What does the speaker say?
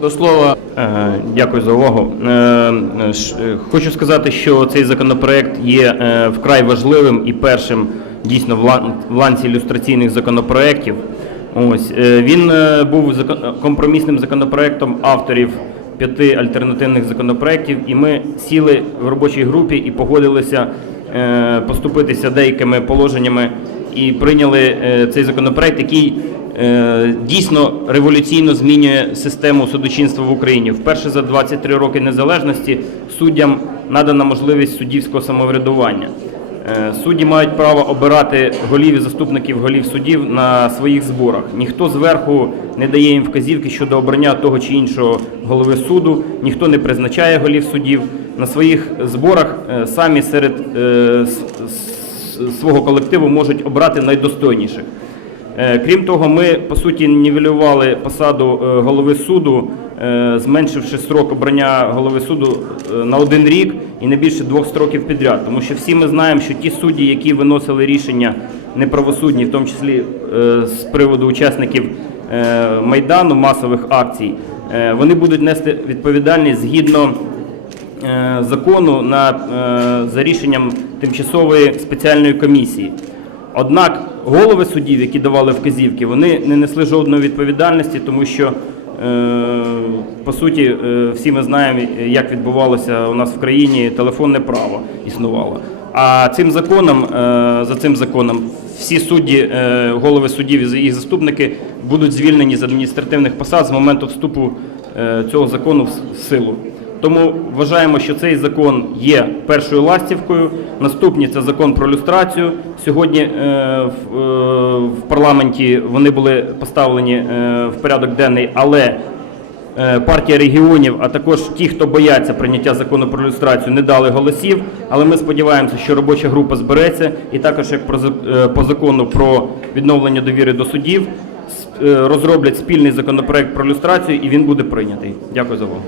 До слова, Е, Дякую за увагу. Е, е, Хочу сказати, що цей законопроект є вкрай важливим і першим дійсно в ланці ілюстраційних законопроєктів. Ось він був компромісним законопроектом авторів п'яти альтернативних законопроєктів, і ми сіли в робочій групі і погодилися поступитися деякими положеннями і прийняли цей законопроект, який дійсно революційно змінює систему судочинства в Україні. Вперше за 23 роки незалежності суддям надана можливість суддівського самоврядування. Е, Судді мають право обирати голів і заступників голів судів на своїх зборах. Ніхто зверху не дає їм вказівки щодо обрання того чи іншого голови суду, ніхто не призначає голів судів. На своїх зборах е, самі серед е, свого колективу можуть обрати найдостойніших. Е, Крім того, ми по суті нівелювали посаду е, голови суду, е, зменшивши срок обрання голови суду на один рік і не більше двох строків підряд. Тому що всі ми знаємо, що ті судді, які виносили рішення неправосудні, в тому числі з приводу учасників майдану масових акцій, вони будуть нести відповідальність згідно закону на, за рішенням тимчасової спеціальної комісії. Однак голови судів, які давали вказівки, вони не несли жодної відповідальності, тому що, е, по суті, е, всі ми знаємо, як відбувалося у нас в країні, телефонне право існувало. А цим законом, е, за цим законом, всі судді, голови судів і їх заступники будуть звільнені з адміністративних посад з моменту вступу цього закону в силу. Тому вважаємо, що цей закон є першою ластівкою. Наступні це закон про люстрацію. Сьогодні е, в, е, парламенті вони були поставлені е, в порядок денний, але партія регіонів, а також ті, хто бояться прийняття закону про люстрацію, не дали голосів. Але ми сподіваємося, що робоча група збереться, і також як по закону про відновлення довіри до судів розроблять спільний законопроект про люстрацію, і він буде прийнятий. Дякую за увагу.